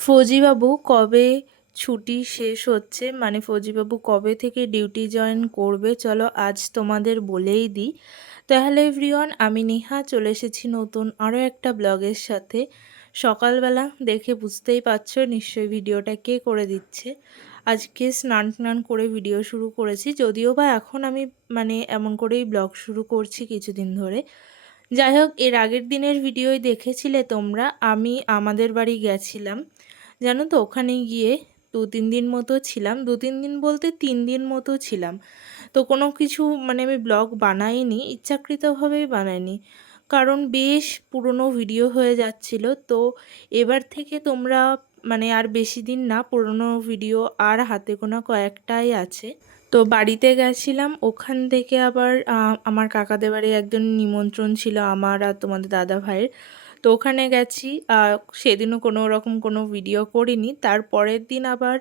ফৌজিবাবু কবে ছুটি শেষ হচ্ছে? মানে ফৌজিবাবু কবে থেকে ডিউটি জয়েন করবে? চলো আজ তোমাদের বলেই দিই। তো হ্যালো এভরিওয়ান আমি নেহা চলে এসেছি নতুন আরও একটা ব্লগের সাথে। সকালবেলা দেখে বুঝতেই পারছ নিশ্চয়ই ভিডিওটা কে করে দিচ্ছে। আজকে স্নান টান করে ভিডিও শুরু করেছি। যদিও বা এখন আমি মানে এমন করেই ব্লগ শুরু করছি কিছুদিন ধরে। যাই হোক, এর আগের দিনের ভিডিওই দেখেছিলে তোমরা। আমি আমাদের বাড়ি গেছিলাম। জানো তো, ওখানে গিয়ে দু, তিন দিন মতো ছিলাম। দু, তিন দিন বলতে তিন দিন মতো ছিলাম। তো কোনো কিছু মানে আমি ব্লগ বানাইনি ইচ্ছাকৃতভাবেই বানাইনি। কারণ বেশ পুরনো ভিডিও হয়ে যাচ্ছিল। তো এবার থেকে তোমরা মানে আর বেশি দিন না, পুরনো ভিডিও আর হাতে গোনা কয়েকটাই আছে। তো বাড়িতে গেছিলাম, ওখান থেকে আবার আমার কাকাদের বাড়ি একজন নিমন্ত্রণ ছিল আমার আর তোমাদের দাদা ভাইয়ের তো ওখানে গেছি। সেদিনও কোনো রকম কোনো ভিডিও করিনি। তারপরের দিন আবার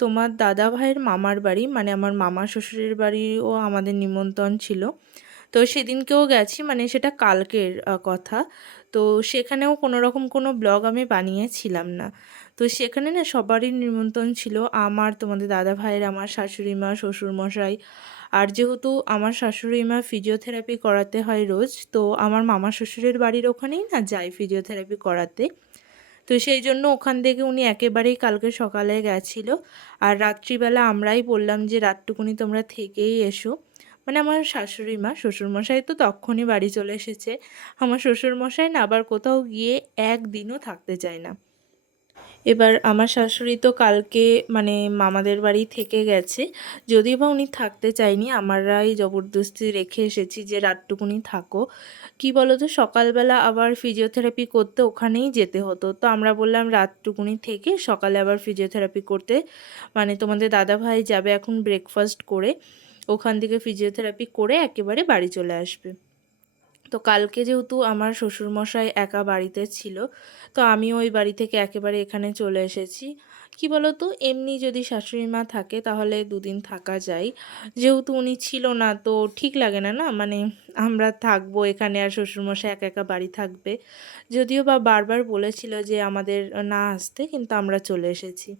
তোমার দাদা ভাইয়ের মামার বাড়ি মানে আমার মামা শ্বশুরের বাড়িও আমাদের নিমন্ত্রণ ছিল। তো সেদিনকেও গেছি মানে সেটা কালকের কথা। তো সেখানেও কোনো রকম কোনো ব্লগ আমি বানিয়েছিলাম না। তো সেখানে না সবারই নিমন্ত্রণ ছিল, আমার, তোমাদের দাদা ভাইয়ের আমার শাশুড়ি মা শ্বশুরমশাই। আর যেহেতু আমার শাশুড়ি মা ফিজিওথেরাপি করাতে হয় রোজ, তো আমার মামা শ্বশুরের বাড়ির ওখানেই না যাই ফিজিওথেরাপি করাতে। তো সেই জন্য ওখান থেকে উনি একেবারেই কালকে সকালে গেছিল। আর রাত্রিবেলা আমরাই বললাম যে, রাতটুকুনি তোমরা থেকেই এসো। মানে আমার শাশুড়ি মা শ্বশুরমশাই তো তখনই বাড়ি চলে এসেছে। আমার শ্বশুরমশাই না আবার কোথাও গিয়ে একদিনও থাকতে চায় না। এবার আমার শাশুড়ি তো কালকে মানে মামাদের বাড়ি থেকে গেছে। যদিও বা উনি থাকতে চায়নি আমারাই জবরদস্তি রেখে এসেছি যে রাতটুকুনি থাকো। কি বলো তো সকালবেলা আবার ফিজিওথেরাপি করতে ওখানেই যেতে হতো। তো আমরা বললাম, রাতটুকুনি থেকে সকালে আবার ফিজিওথেরাপি করতে। মানে তোমাদের দাদা ভাই যাবে এখন ব্রেকফাস্ট করে। ওখান থেকে ফিজিওথেরাপি করে একেবারে বাড়ি চলে আসবে। তো কালকে যেহেতু আমার শ্বশুরমশাই একা বাড়িতে ছিল, তো আমি ওই বাড়ি থেকে একেবারে এখানে চলে এসেছি। কি বলো তো এমনি যদি শাশুড়ি মা থাকে তাহলে দুদিন থাকা যায়। যেহেতু উনি ছিল না, তো ঠিক লাগে না না? মানে আমরা থাকব এখানে আর শ্বশুরমশাই একা একা বাড়ি থাকবে। যদিও বা বারবার বলেছিল যে আমাদের না আসতে, কিন্তু আমরা চলে এসেছি।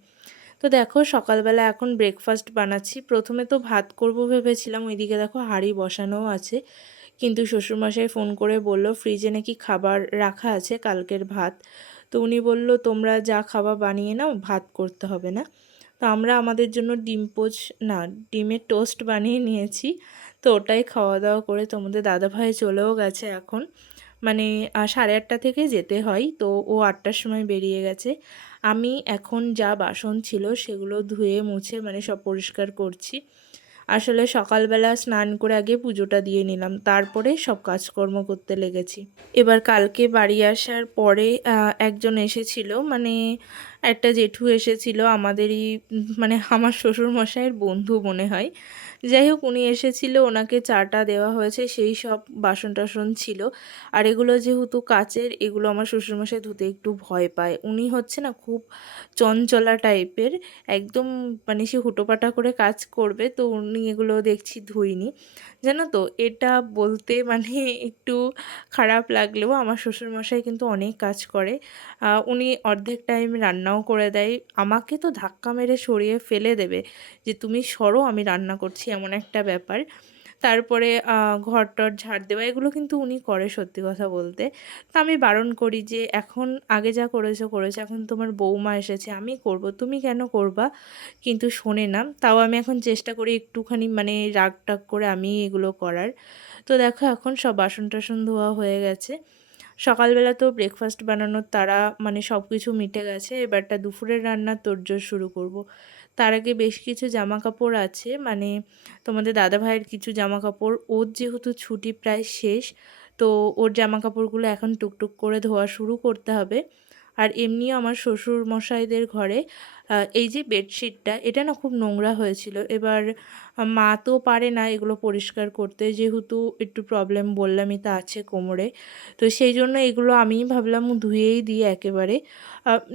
তো দেখো সকালবেলা এখন ব্রেকফাস্ট বানাচ্ছি। প্রথমে তো ভাত করব ভেবেছিলাম, ওইদিকে দেখো হাঁড়ি বসানোও আছে। কিন্তু শ্বশুরমশাই ফোন করে বলল ফ্রিজে নাকি খাবার রাখা আছে কালকের ভাত? তো উনি বলল, তোমরা যা খাবার বানিয়ে নাও, ভাত করতে হবে না। তো আমরা আমাদের জন্য ডিম পোচ, না, ডিমের টোস্ট বানিয়ে নিয়েছি। তো ওটাই খাওয়া দাওয়া করে তোমাদের দাদাভাই চলেও গেছে এখন। মানে সাড়ে আটটা থেকে যেতে হয়। তো ও আটটার সময় বেরিয়ে গেছে। আমি এখন যা বাসন ছিল সেগুলো ধুয়ে, মুছে মানে সব পরিষ্কার করছি। আসলে সকালবেলা স্নান করে আগে পুজোটা দিয়ে নিলাম, তারপরে সব কাজকর্ম করতে লেগেছি। এবার কালকে বাড়ি আসার পরে একজন এসেছিল মানে একটা জেঠু এসেছিল আমাদেরই মানে আমার শ্বশুর মশাইয়ের বন্ধু মনে হয়। যাই হোক, উনি এসেছিল, ওনাকে চাটা দেওয়া হয়েছে, সেই সব বাসন টাসন ছিল। আর এগুলো যেহেতু কাচের, এগুলো আমার শ্বশুরমশাই ধুতে একটু ভয় পায়। উনি হচ্ছে না খুব চঞ্চলা টাইপের, একদম মানে সে হুটোপাটা করে কাজ করবে, তো উনি এগুলো দেখছি ধুইনি। জানো তো, এটা বলতে মানে একটু খারাপ লাগলেও আমার শ্বশুরমশাই কিন্তু অনেক কাজ করে। উনি অর্ধেক টাইম রান্নাও করে দেয়। আমাকে তো ধাক্কা মেরে সরিয়ে ফেলে দেবে যে, তুমি সরো, আমি রান্না করছি, এমন একটা ব্যাপার। তারপরে ঘর টর ঝাড় দেওয়া, এগুলো কিন্তু উনি করে সত্যি কথা বলতে। তা আমি বারণ করি যে, এখন আগে যা করেছ করেছ। এখন তোমার বৌমা এসেছে, আমি করব। তুমি কেন করবা? কিন্তু শোনে না, তাও আমি এখন চেষ্টা করি একটুখানি মানে রাগ টাগ করে আমি এগুলো করার। তো দেখো, এখন সব বাসন টাসন ধোয়া হয়ে গেছে। সকালবেলা তো ব্রেকফাস্ট বানানোর তারা মানে সব কিছু মিটে গেছে। এবারটা দুপুরের রান্নার তোড়জোড় শুরু করব। তার আগে বেশ কিছু জামা কাপড় আছে। মানে তোমাদের দাদা ভাইয়ের কিছু জামা কাপড় ওর যেহেতু ছুটি প্রায় শেষ, তো ওর জামা কাপড়গুলো এখন টুকটুক করে ধোয়া শুরু করতে হবে। আর এমনিও আমার শ্বশুর মশাইদের ঘরে এই যে বেডশিটটা, এটা না খুব নোংরা হয়েছিল। এবার মা তো পারে না এগুলো পরিষ্কার করতে। যেহেতু একটু প্রবলেম বললামই তা আছে কোমরে। তো সেই জন্য এগুলো আমিই ভাবলাম ধুয়েই দিই একেবারে।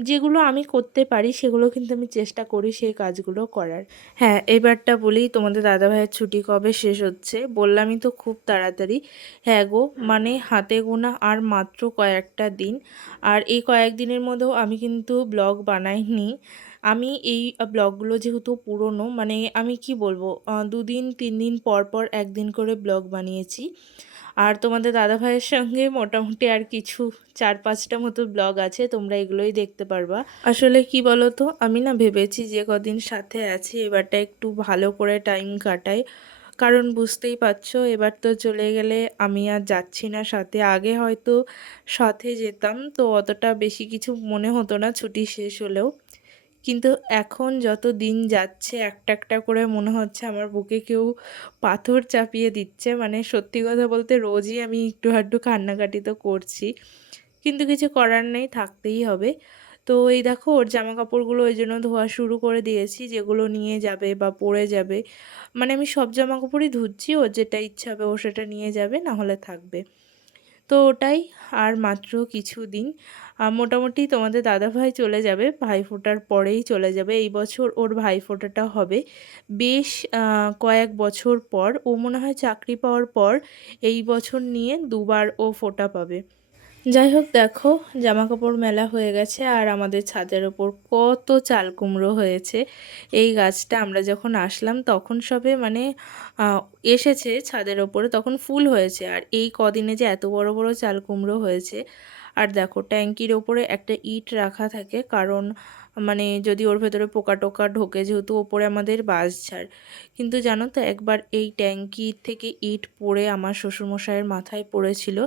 যেগুলো আমি করতে পারি সেগুলো কিন্তু আমি চেষ্টা করি সেই কাজগুলো করার। হ্যাঁ এবারটা বলি, তোমাদের দাদাভাইয়ের ছুটি কবে শেষ হচ্ছে? বললামই তো খুব তাড়াতাড়ি। হ্যাঁ গো মানে হাতে গোনা আর মাত্র কয়েকটা দিন। আর এই কয়েকদিনের মধ্যেও আমি কিন্তু ব্লগ বানাইনি। আমি এই ব্লগগুলো যেহেতু পুরনো মানে আমি কি বলব দুদিন তিন দিন পর পর একদিন করে ব্লগ বানিয়েছি। আর তোমাদের দাদা ভাইয়ের সঙ্গে মোটামুটি আর কিছু চার পাঁচটা মতো ব্লগ আছে, তোমরা এগুলোই দেখতে পারবা। আসলে কি বলো তো আমি না ভেবেছি যে কদিন সাথে আছি, এবারটা একটু ভালো করে টাইম কাটাই। কারণ বুঝতেই পারছ, এবার তো চলে গেলে আমি আর যাচ্ছি না সাথে। আগে হয়তো সাথে যেতাম, তো অতটা বেশি কিছু মনে হতো না, ছুটি শেষ হলেও। কিন্তু এখন যত দিন যাচ্ছে, একটা একটা করে মনে হচ্ছে আমার বুকে কেউ পাথর চাপিয়ে দিচ্ছে। মানে সত্যি কথা বলতে রোজই আমি একটু আধটু কান্নাকাটি তো করছি। কিন্তু কিছু করার নেই, থাকতেই হবে। তো এই দেখো, ওর জামা কাপড়গুলো ওই জন্য ধোয়া শুরু করে দিয়েছি, যেগুলো নিয়ে যাবে বা পরে যাবে। মানে আমি সব জামা কাপড়ই ধুচ্ছি, ওর যেটা ইচ্ছা হবে ও সেটা নিয়ে যাবে, না হলে থাকবে। তো ওটাই। আর মাত্র কিছু দিন মোটামুটি তোমাদের দাদাভাই চলে যাবে ভাইফোঁটার পরেই চলে যাবে। এই বছর ওর ভাইফোঁটাটা হবে। বেশ কয়েক বছর পর, ও মনে হয় চাকরি পাওয়ার পর এই বছর নিয়ে দুবার ও ফোঁটা পাবে। যাই হোক দেখো জামা কাপড় মেলা হয়ে গেছে আর আমাদের ছাদের ওপর কত চাল কুমড়ো হয়েছে। এই গাছটা আমরা যখন আসলাম তখন সবে মানে এসেছে ছাদের ওপরে তখন ফুল হয়েছে। আর এই কদিনে যে এত বড় বড় চাল কুমড়ো হয়েছে আর দেখো, ট্যাঙ্কির ওপরে একটা ইট রাখা থাকে, কারণ মানে যদি ওর ভেতরে পোকা টোকা ঢোকে যেহেতু ওপরে আমাদের বাস ঝাড় কিন্তু জানো তো, একবার এই ট্যাঙ্কির থেকে ইট পড়ে আমার শ্বশুরমশাইয়ের মাথায় পড়েছিল,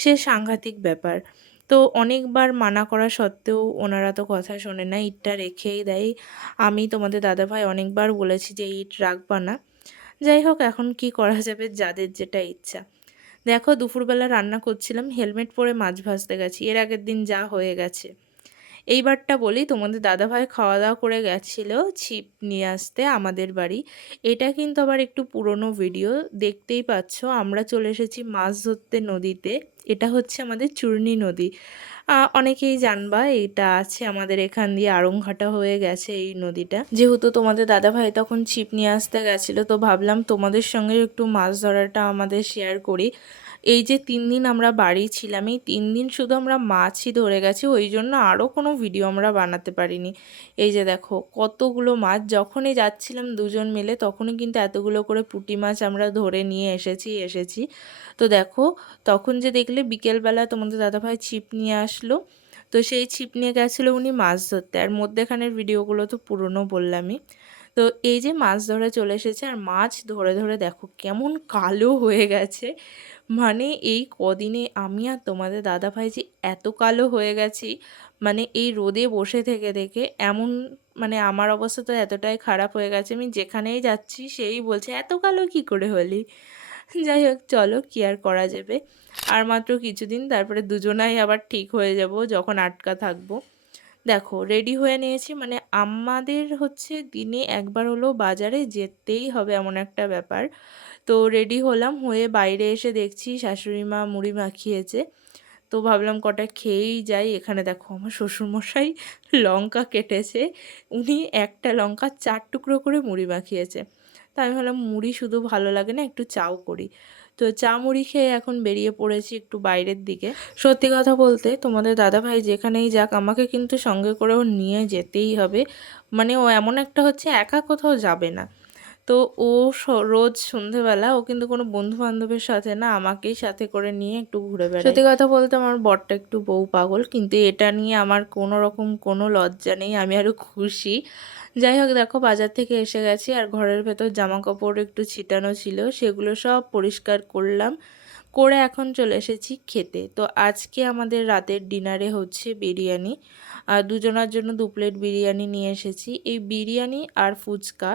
সে সাংঘাতিক ব্যাপার। তো অনেকবার মানা করা সত্ত্বেও ওনারা তো কথা শোনে না, ইটটা রেখেই দেয়। আমি তোমাদের দাদাভাই অনেকবার বলেছি যে ইট রাখবা না। যাই হোক, এখন কি করা যাবে যাদের যেটা ইচ্ছা। দেখো দুপুরবেলা রান্না করছিলাম, হেলমেট পরে মাছ ভাজতে গেছি। এর আগের দিন যা হয়ে গেছে। এইবারটা বলি, তোমাদের দাদাভাই খাওয়া দাওয়া করে গেছিল ছিপ নিয়ে আসতে আমাদের বাড়ি। এটা কিন্তু আবার একটু পুরনো ভিডিও, দেখতেই পাচ্ছ আমরা চলে এসেছি মাছ ধরতে নদীতে। এটা হচ্ছে আমাদের চূর্ণী নদী। অনেকেই জানবা এটা আছে আমাদের এখান দিয়ে আড়ংঘাটা হয়ে গেছে এই নদীটা। যেহেতু তোমাদের দাদাভাই তখন ছিপ নিয়ে আসতে গেছিল, তো ভাবলাম তোমাদের সঙ্গে একটু মাছ ধরাটা আমাদের শেয়ার করি। এই যে তিন দিন আমরা বাড়ি ছিলাম, এই তিন দিন শুধু আমরা মাছই ধরে গেছি, ওই জন্য আরও কোনো ভিডিও আমরা বানাতে পারিনি। এই যে দেখো, কতগুলো মাছ, যখনই যাচ্ছিলাম দুজন মিলে তখনই কিন্তু এতগুলো করে পুঁটি মাছ আমরা ধরে নিয়ে এসেছি এসেছি। তো দেখো, তখন যে দেখলে বিকেলবেলা তোমাদের দাদাভাই ছিপ নিয়ে আসলো, তো সেই ছিপ নিয়ে গেছিল উনি মাছ ধরতে। আর মধ্যেখানের ভিডিওগুলো তো পুরনো বললামই। তো এই যে মাছ ধরে চলে এসেছে আর মাছ ধরে ধরে দেখো কেমন কালো হয়ে গেছে। মানে এই কদিনে আমি আর তোমাদের দাদা ভাই যে এত কালো হয়ে গেছি মানে এই রোদে বসে থেকে থেকে এমন মানে আমার অবস্থা তো এতটাই খারাপ হয়ে গেছে, আমি যেখানেই যাচ্ছি সেই বলছে, এত কালো কি করে হলি? যাই হোক, চলো কি আর করা যাবে। আর মাত্র কিছুদিন, তারপরে দুজনাই আবার ঠিক হয়ে যাব, যখন আটকা থাকব। দেখো রেডি হয়ে নিয়েছি। মানে আমাদের হচ্ছে দিনে একবার হলো বাজারে যেতেই হবে এমন একটা ব্যাপার। তো রেডি হলাম, হয়ে বাইরে এসে দেখছি শাশুড়ি মা মুড়ি মাখিয়েছে। তো ভাবলাম কটা খেয়েই যাই। এখানে দেখো আমার শ্বশুরমশাই লঙ্কা কেটেছে। উনি একটা লঙ্কা চার টুকরো করে মুড়ি মাখিয়েছে। তা আমি ভাবলাম মুড়ি শুধু ভালো লাগে না, একটু চাও করি। তো চা মুড়ি খেয়ে এখন বেরিয়ে পড়েছি একটু বাইরের দিকে। সত্যি কথা বলতে তোমাদের দাদাভাই যেখানেই যাক, আমাকে কিন্তু সঙ্গে করে ও নিয়ে যেতেই হবে। মানে ও এমন একটা হচ্ছে একা কোথাও যাবে না। তো ও রোজ সন্ধেবেলা ও কিন্তু কোনো বন্ধু বান্ধবের সাথে না, আমাকেই সাথে করে নিয়ে একটু ঘুরে বেড়ায়। সত্যি কথা বলতে আমার বরটা একটু বউ পাগল, কিন্তু এটা নিয়ে আমার কোনো রকম কোনো লজ্জা নেই, আমি আরও খুশি। যাই হোক, দেখো বাজার থেকে এসে গেছি, আর ঘরের ভেতর জামা কাপড় একটু ছিটানো ছিল, সেগুলো সব পরিষ্কার করলাম, করে এখন চলে এসেছি খেতে। তো আজকে আমাদের রাতের ডিনারে হচ্ছে বিরিয়ানি, আর দুজনার জন্য দু প্লেট বিরিয়ানি নিয়ে এসেছি। এই বিরিয়ানি আর ফুচকা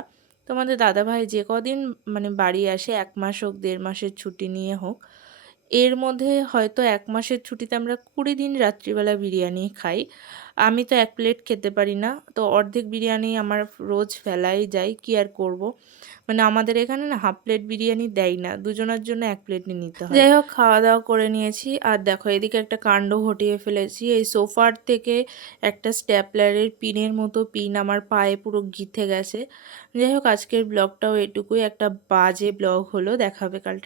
তোমাদের দাদাভাই যে কদিন মানে বাড়ি আসে, এক মাস হোক, দেড় মাসের ছুটি নিয়ে হোক এর মধ্যে হয়তো এক মাসের ছুটিতে আমরা কুড়ি দিন রাত্রিবেলা বিরিয়ানি খাই। আমি তো এক প্লেট খেতে পারি না, তো অর্ধেক বিরিয়ানি আমার রোজ ফেলাই যায়, কি আর করব। মানে আমাদের এখানে না হাফ প্লেট বিরিয়ানি দেয় না, দুজনের জন্য এক প্লেটই নিতে হয়। যাই হোক খাওয়া দাওয়া করে নিয়েছি। আর দেখো, এদিকে একটা কাণ্ড ঘটিয়ে ফেলেছি। এই সোফার থেকে একটা স্ট্যাপলারের পিনের মতো পিন আমার পায়ে পুরো গিথে গেছে। যাই হোক, আজকের ব্লগটাও এটুকুই। একটা বাজে ব্লগ হলো, দেখাবে কালটা।